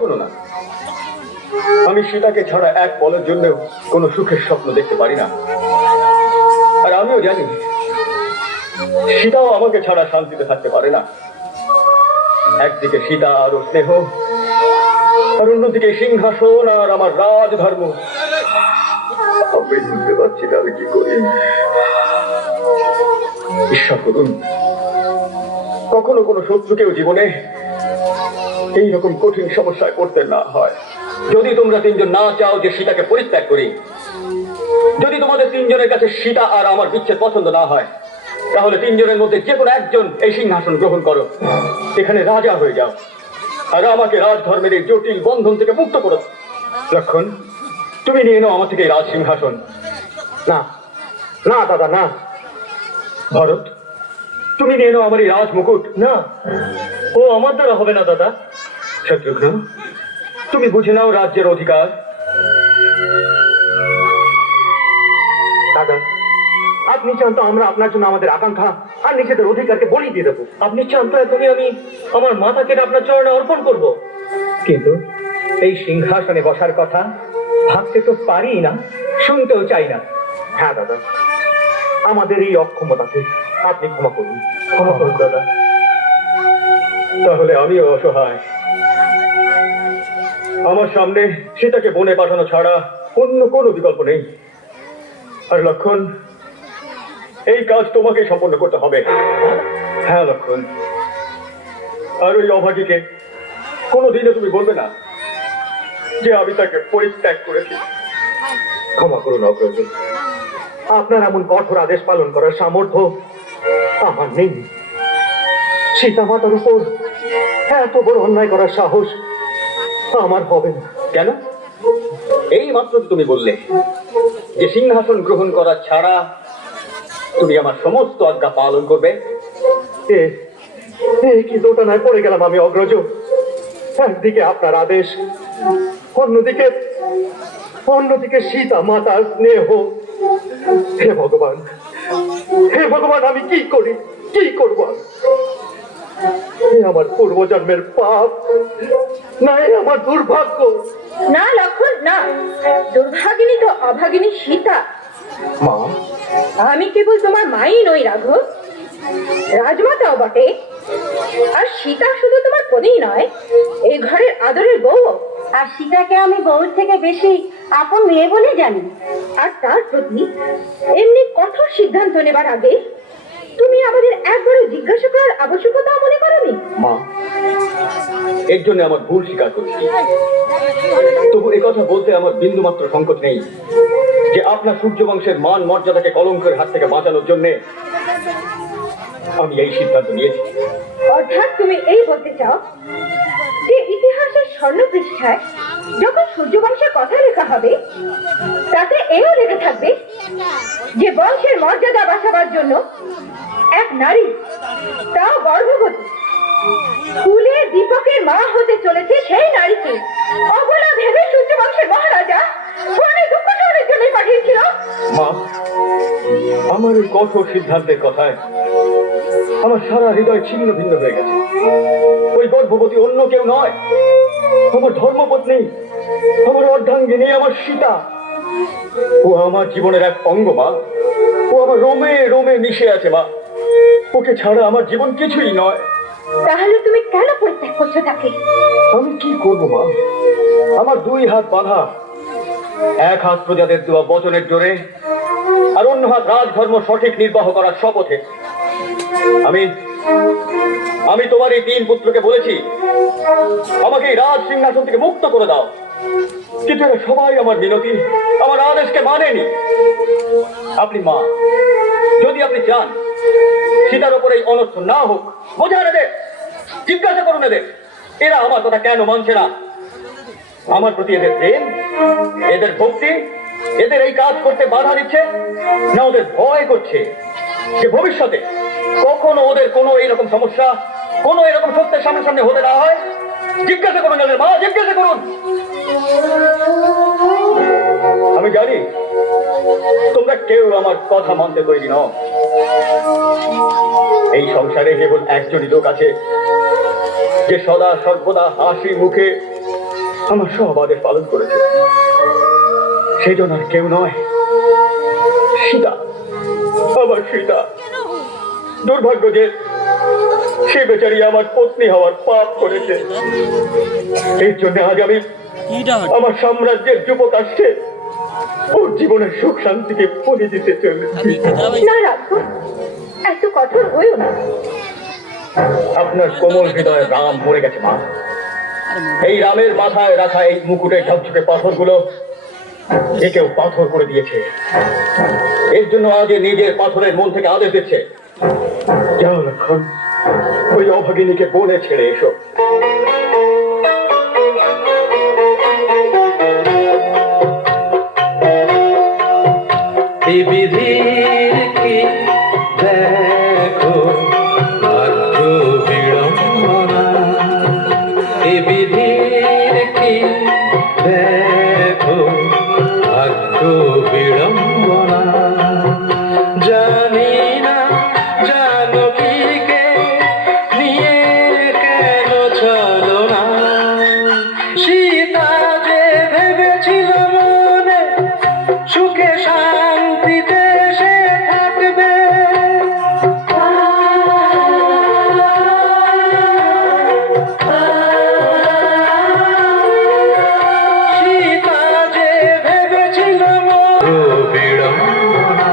করো না। আমি সীতাকে ছাড়া এক পলের জন্য কোনো সুখের স্বপ্ন দেখতে পারি না। আর আমিও জানি সীতাও আমাকে ছাড়া শান্তিতে থাকতে পারে না। একদিকে সীতা আর ওর স্নেহ, আর অন্যদিকে সিংহাসন আর আমার রাজধর্ম। আমি বুঝতে পারছি না আমি কি করি। ঈশ্বর করুন কখনো কোনো শত্রুকেও জীবনে এইরকম কঠিন সমস্যায় পড়তে না হয়। যদি তোমরা তিনজন না চাও যে সীতাকে পরিত্যাগ করি, যদি তোমাদের তিনজনের কাছে সীতা আর আমার বিচ্ছেদ পছন্দ না হয়, তাহলে তিনজনের মধ্যে যে কোনো একজন এই সিংহাসন গ্রহণ করো, এখানে রাজা হয়ে যাও, আর আমাকে রাজধর্মের এই জটিল বন্ধন থেকে মুক্ত করো। লক্ষণ, তুমি নিয়ে নাও আমার থেকে এই রাজ সিংহাসন। না না দাদা, না। ভরত, তুমি নিয়ে নাও আমার এই রাজ মুকুট। না, ও আমার দ্বারা হবে না দাদা। শত্রুঘ্ন, তুমি বুঝে নাও রাজ্যের অধিকার। দাদা, আপনি চান তো আমরা আপনার জন্য আমাদের আকাঙ্ক্ষা আর নিজেদের অধিকারকে বলি দিয়ে দেবো। আপনি চান তো এখনই আমি আমার মাথাকে আপনার চরণে অর্পণ করব। কিন্তু এই সিংহাসনে বসার কথা ভাবতে তো পারি না, শুনতেও চাই না। হ্যাঁ দাদা, আমাদের এই অক্ষমতাকে আপনি ক্ষমা করুন। ক্ষমা করুন দাদা। তাহলে আমিও অসহায়। আমার সামনে সীতাকে বনে পাঠানো ছাড়া অন্য কোনো বিকল্প নেই। আর লক্ষণ, এই কাজ তোমাকে সম্পন্ন করতে হবে। হ্যাঁ লক্ষণ, আর ওই অভাগীকে কোনোদিনও তুমি বলবে না যে আমি তাকে পরিত্যাগ করেছি। ক্ষমা করুন অগ্রজ, আপনার এমন কঠোর আদেশ পালন করার সামর্থ্য আমার নেই। সীতা মাতার উপর এত বড় অন্যায় করার সাহস আমার হবে না। কেন? এই মাত্র তুমি বললে যে সিংহাসন গ্রহণ করা ছাড়া তুমি আমার সমস্ত আজ্ঞা পালন করবে। কি দোটানায় পড়ে গেলাম আমি অগ্রজ। একদিকে আপনার আদেশ, অন্যদিকে সীতা মাতার স্নেহ। হে ভগবান, হে ভগবান, আমি কি করি, কি করব? আমার পূর্বজন্মের পাপ, নাই আমার দুর্ভাগ্য। না লক্ষণ, না। দুর্ভাগিনী তো অভাগিনী সীতা। মা, আমি কেবল তোমার মাই নই রাঘব, রাজমাতাও বটে। আর সীতা শুধু তোমার পত্নী নয়, এই ঘরের আদরের বউ। আর সীতাকে আমি বউর থেকে বেশি আপন মেয়ে বলে জানি। আর তার প্রতি এমনি কঠোর সিদ্ধান্ত নেবার আগে তুমি আমাদের একবারও জিজ্ঞাসা করার আবশ্যকতা মনে করোনি? মা, এর জন্য আমার ভুল স্বীকার করছি। তবু একথা বলতে আমার বিন্দু মাত্র সংকোচ নেই যে আপনার সূর্য বংশের মান মর্যাদাকে কলঙ্কের হাত থেকে বাঁচানোর জন্য আমি এই সিদ্ধান্ত নিয়েছি। অর্থাৎ তুমি এই বলতে চাও যে ইতিহাসের স্বর্ণ পৃষ্ঠায় যখন সূর্যবংশের কথা লেখা হবে, তাতে এও লেখা থাকবে যে বংশের মর্যাদা বাঁচাবার জন্য এক নারী, তাও গর্ভবতী, কুলে দীপকের মা হতে চলেছে সেই নারীকে অবলা ভেবে সূর্যবংশের মহারাজা বনে দুঃখ সহনের জন্য পাঠিয়েছিল। মা, আমার এই কঠোর সিদ্ধান্তের কথায় আমার সারা হৃদয় ছিন্ন ভিন্ন হয়ে গেছে। ওই গর্ভবতী অন্য কেউ নয়, আমার ধর্মপত্নী, আমার অর্ধাঙ্গিনী, আমার সীতা। ও আমার জীবনের এক অঙ্গ মা। ও আমার রোমে রোমে মিশে আছে মা। ওকে ছাড়া আমার জীবন কিছুই নয়। তাহলে তুমি কেন পরিত্যাগ করছো তাকে? আমি কি করবো মা? আমার দুই হাত বাঁধা, এক হাত প্রজাদের দেওয়া বচনের জোরে, আর অন্য হাত রাজধর্ম সঠিক নির্বাহ করার শপথে। আমি তোমার এই তিন পুত্রকে বলেছি আমাকে এই রাজ সিংহাসন থেকে মুক্ত করে দাও, কিন্তু এরা সবাই আমার মিনতি, আমার আদেশকে মানেনি। আপনি মা, যদি আপনি চান সীতার উপর এই অনর্থ না হোক, বোঝান এদের, জিজ্ঞাসা করুন এদের, এরা আমার কথা কেন মানছে না। আমার প্রতি এদের প্রেম, এদের ভক্তি এদের এই কাজ করতে বাধা দিচ্ছে, না ওদের ভয় করছে যে ভবিষ্যতে কখনো ওদের কোনো এইরকম সমস্যা, কোনো এরকম সত্যের সামনে সামনে হতে না হয়। জিজ্ঞাসা করুন এদের মা, জিজ্ঞাসা করুন। আমি জানি তোমরা কেউ আমার কথা মানতে তৈরি নও। এই সংসারে কেবল একজনই লোক আছে যে সদা সর্বদা হাসি মুখে আমার সব আদেশ পালন করেছে। সেই জন্য আর কেউ নয়, সীতা, আমার সীতা। দুর্ভাগ্য যে সে বেচারি আমার পত্নী হওয়ার পাপ করেছে। এর জন্য আজ আমি আমার সাম্রাজ্যের যুবকাশকে ওর জীবনের সুখ শান্তিকে বলে দিতে চলেছি। না রাখো, এত কঠোর হইও না। আপনার কোমল হৃদয়ে রাম মরে গেছে মা। এই রামের মাথায় রাখা এই মুকুটের ঝকঝকে পাথরগুলো একেও পাথর করে দিয়েছে। এর জন্য আজ এ নিজের পাথরের মন থেকে আদেশ দিচ্ছে, যাও লক্ষণ, ওই অভাগিনীকে বনে ছেড়ে এসো। বিধির কি দেখো ভাগ্য বিড়ম্বনা, বিধির কি দেখো ভাগ্য বিড়ম্বনা। জানি না জানকীকে নিয়ে কেন চলো না, সীতা যে ভেবেছিল মনে সুখে শান্তিতে সে থাকবে। সীতা যে ভেবেছিল বিড়ম্বনা,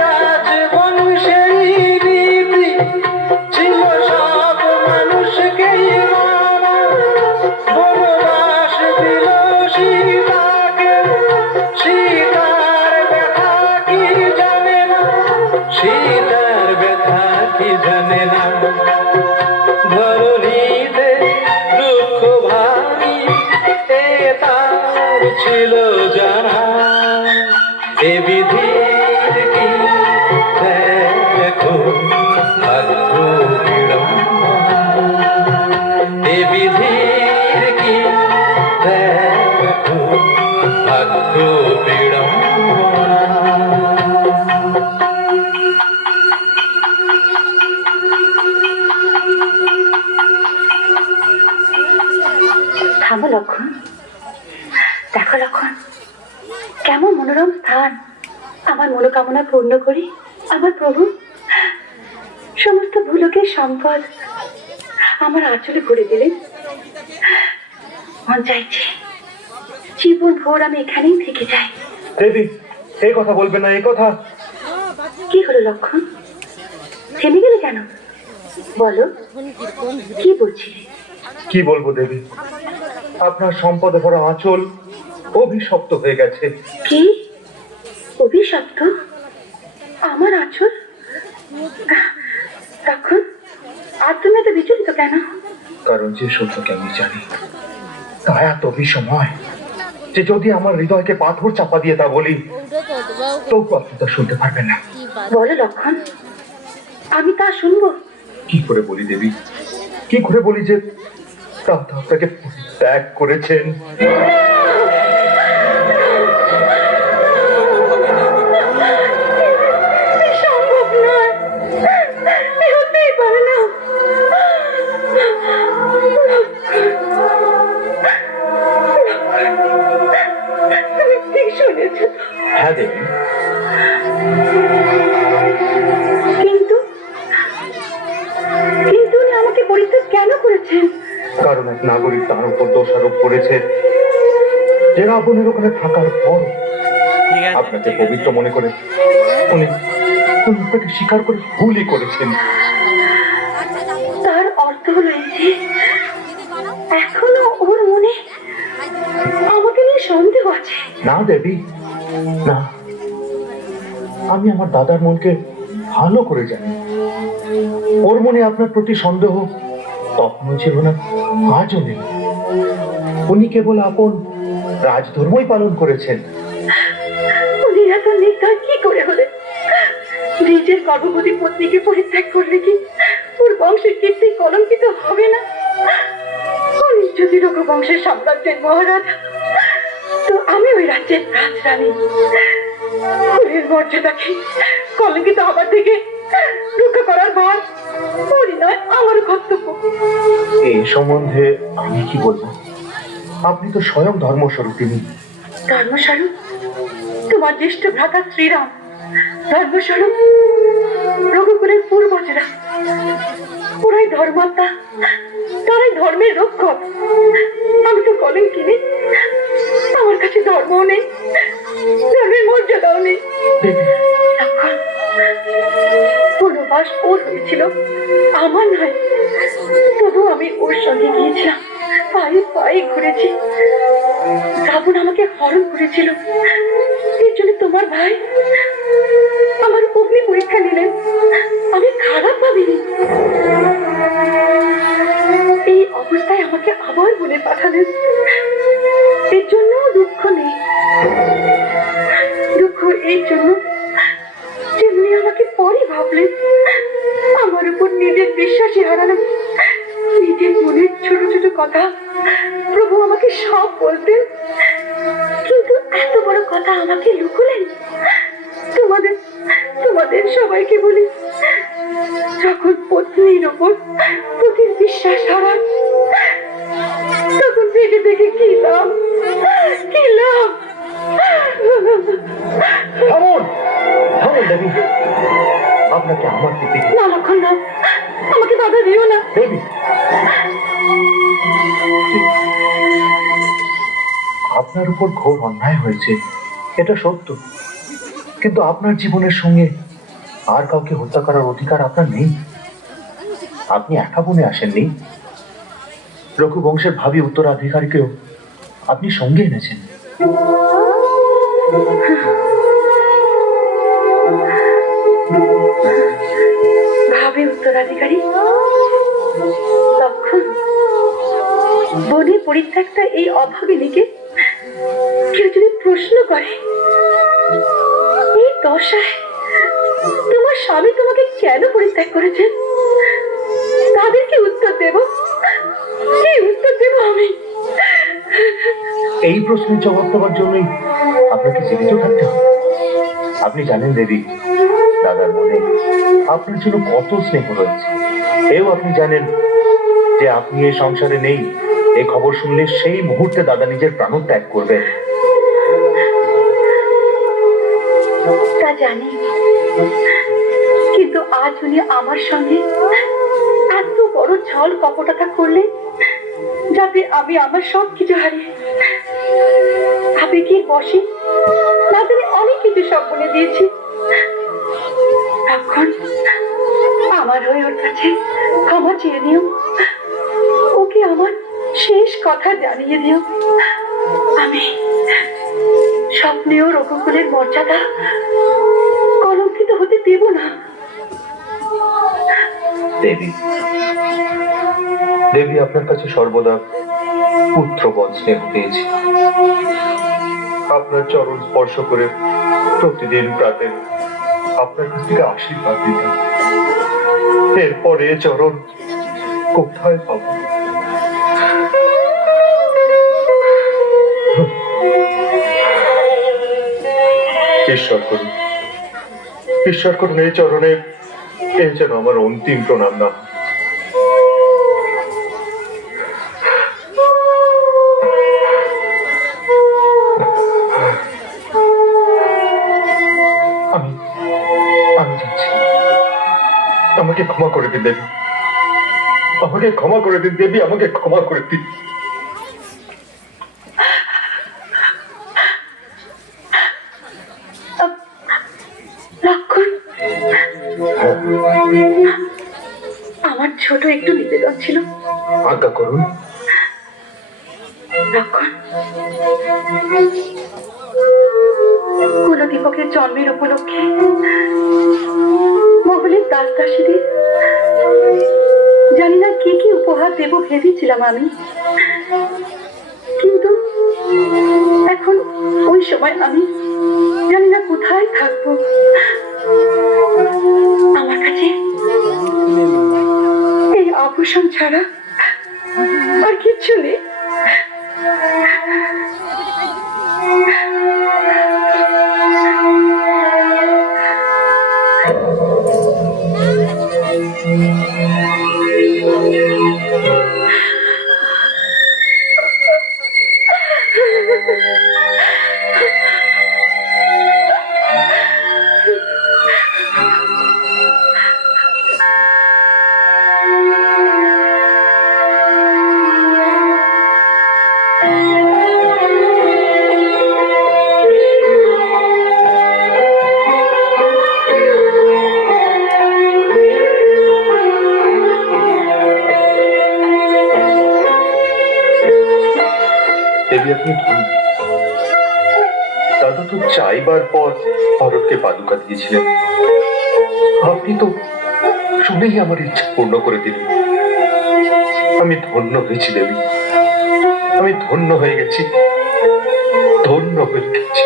রাজবংশেরই রীতি ছিল সব মানুষকেই মানা। বনবাস দিল সীতাকে, সীতার ব্যথা কি জানে না, সীতার ব্যথা কি জানে না। ধরণীতে দুঃখ ভাবি এ তার ছিল জানা, এ বিধির কি দেখো ভাগ্য বিড়ম্বনা, এ বিধির কি দেখো ভাগ্য বিড়ম্বনা। থামো লক্ষণ, দেখো লক্ষণ, কেমন মনোরম স্থান। আমার মনোকামনা পূর্ণ করি আমার প্রভু সমস্ত ভুলকের সম্পদ আমার আঁচলে ভরে দিলেন। মন চাইছে জীবন ভোর আমি এখানেই থেকে যাই। দেবী, এই কথা বলবেন না, এই কথা। কি হলো লক্ষণ, থেমে গেলে কেন? বলো, কি বলছিলে? কি বলবো দেবী, আপনার সম্পদে ভরা আঁচল অভিশপ্ত হয়ে গেছে। কি অভিশপ্ত? আমার আঁচল? তখন আর তুমি এত বিচলিত কেন? কারণ যে সত্যকে আমি জানি তা এত বিষময় যে যদি আমার হৃদয়কে পাথর চাপা দিয়ে তা বলি তবু আপনি তা শুনতে পারবেন না। বলো লক্ষণ, আমি তা শুনবো। কি করে বলি দেবী, কি করে বলি যে তাতে আপনাকে পরিত্যাগ করেছেন। সম্ভব নয়, এ হতেই পারে না। তুমি ঠিক শুনেছ। হ্যাঁ দেবী, কিন্তু কিন্তু উনি আমাকে পরিত্যাগ কেন করেছেন? কারণ এক নাগরিক তার উপর দোষারোপ করেছে যে রাবণের ওখানে থাকার পর আপনাকে পবিত্র মনে করে উনি উনি আপনাকে স্বীকার করে ভুলই করেছেন। তার অর্থ হলো এই যে এখনো ওর মনে আমাকে নিয়ে সন্দেহ আছে। না দেবী, না, আমি আমার দাদার মনকে ভালো করে জানি। ওর মনে আপনার প্রতি সন্দেহ তখনও ছিল না, আজও নেই। উনি কেবল আপন রাজধর্মই পালন করেছেন। উনি এত নির্দয় কি করে হলেন? নিজের গর্ভবতী পত্নীকে পরিত্যাগ করলে কি ওর বংশের কীর্তি কলঙ্কিত হবে না? উনি যদি রঘুবংশের সাম্রাজ্যের মহারাজ, তো আমি ওই রাজ্যের রাজরানী। কুলের মর্যাদাকে কলঙ্কিত হবার থেকে রক্ষা করার ভার ওরই নয়। কর্তব্য। এই সম্বন্ধে আমি কি বলবো? আপনি তো স্বয়ং ধর্মস্বরূপিনী। ধর্মস্বরূপ তোমার জ্যেষ্ঠ ভ্রাতা শ্রীরাম, ধর্মস্বরূপ রঘুকুলের পূর্বজরা, ওরাই ধর্মাত্মা, তারাই ধর্মের রক্ষক। আমি তো কলঙ্কিনী, আমার কাছে ধর্মও নেই, ধর্মের মর্যাদাও নেই। তখন বনবাস ওর হয়েছিল, আমার নয়, তবু আমি ওর সঙ্গে গিয়েছিলাম, পায়ে পায়ে ঘুরেছি। রাবণ আমাকে হরণ করেছিল, এর জন্য তোমার ভাই আমার অগ্নি পরীক্ষা নিলেন। আমি খারাপ ভাবিনি, এই অবস্থায় আমাকে আবার বলে পাঠালেন। এর জন্য দুঃখ নেই, দুঃখ এই জন্য যেমনি আমাকে পরে ভাবলেন, আমার উপর নিজের বিশ্বাসী হারালেন। নিজের মনের ছোট ছোট কথা প্রভু আমাকে সব বলতেন, কিন্তু এত বড় কথা আমাকে লুকোলেন। তোমাদের তোমাদের সবাইকে বলি, যখন পত্নীর ওপর পতির বিশ্বাস হারান, তখন দেখে দেখে কি লাভ, কি লাভ। থামুন, থামুন দেবী, আপনাকে আমার প্রতি। না লক্ষণ না, আমাকে বাধা দিও না। দেবী, আপনার উপর ঘোর অন্যায় হয়েছে, এটা সত্য, কিন্তু আপনার জীবনের সঙ্গে আর কাউকে হত্যা করার অধিকার আপনার নেই। আপনি একা বনে আসেননি, রঘুবংশের ভাবী উত্তরাধিকারীকেও আপনি সঙ্গে এনেছেন। ভাবে উত্তরাধিকারী তখন বনে পরিত্যক্তা এই অভাগিনীকে কেউ যদি প্রশ্ন করে, এই দশায় তোমার স্বামী তোমাকে কেন পরিত্যাগ করেছেন, তাদেরকে উত্তর দেব, কি উত্তর দেব আমি? এই প্রশ্নের জবাব দেওয়ার জন্যই আপনাকে জীবিত থাকতে হবে। আপনি জানেন দেবী, দাদার মনে আপনার জন্য কত স্নেহ রয়েছে। এও আপনি জানেন যে আপনি এই সংসারে নেই, এই খবর শুনলে সেই মুহূর্তে দাদা নিজের প্রাণত্যাগ করবেন। তা জানি, কিন্তু আজ উনি আমার সঙ্গে এত বড় ছল কপটতা করলেন, যাতে আমি আমার সব কিছু হারিয়ে আবেগের বশে না জানি অনেক কিছু সব বলে দিয়েছি। এখন আমার হয়ে ওর কাছে ক্ষমা চেয়ে দিও, ওকে আমার শেষ কথা জানিয়ে দিও। আমি স্বপ্নেও রঘুকুলের মর্যাদা কলঙ্কিত হতে দেব না। দেবী, দেবী আপনার কাছে সর্বদা পুত্রবৎ স্নেহ পেয়েছি। আপনার চরণ স্পর্শ করে প্রতিদিন প্রাতে আপনার কাছ থেকে আশীর্বাদ দিতাম। এরপরে চরণ কোথায় পাব? ঈশ্বর করুন, ঈশ্বর করুন এই চরণে এ যেন আমার অন্তিম প্রণাম না। আমি আমি যাচ্ছি, আমাকে ক্ষমা করে দিন দেবী, আমাকে ক্ষমা করে দিন দেবী, আমাকে ক্ষমা করে দিন। লক্ষণ, আমার ছোট একটু নিবেদন ছিল। আজ্ঞা করুন। লক্ষণ, কুলদীপকের জন্মের উপলক্ষে মোগলের দাস দাসীদের জানি না কি কি উপহার দেব ভেবেছিলাম আমি, কিন্তু এখন ওই সময় আমি জানি না কোথায় থাকবো। আমার কাছে এই আভূষণ ছাড়া আর কিচ্ছু নেই। দেবী আপনি ধন্য। দাদা তো চাইবার পর ভরতকে পাদুকা দিয়েছিলেন, আপনি তো শুনেই আমার ইচ্ছা পূর্ণ করে দিলেন। আমি ধন্য হয়েছি দেবী, আমি ধন্য হয়ে গেছি, ধন্য হয়ে গেছি।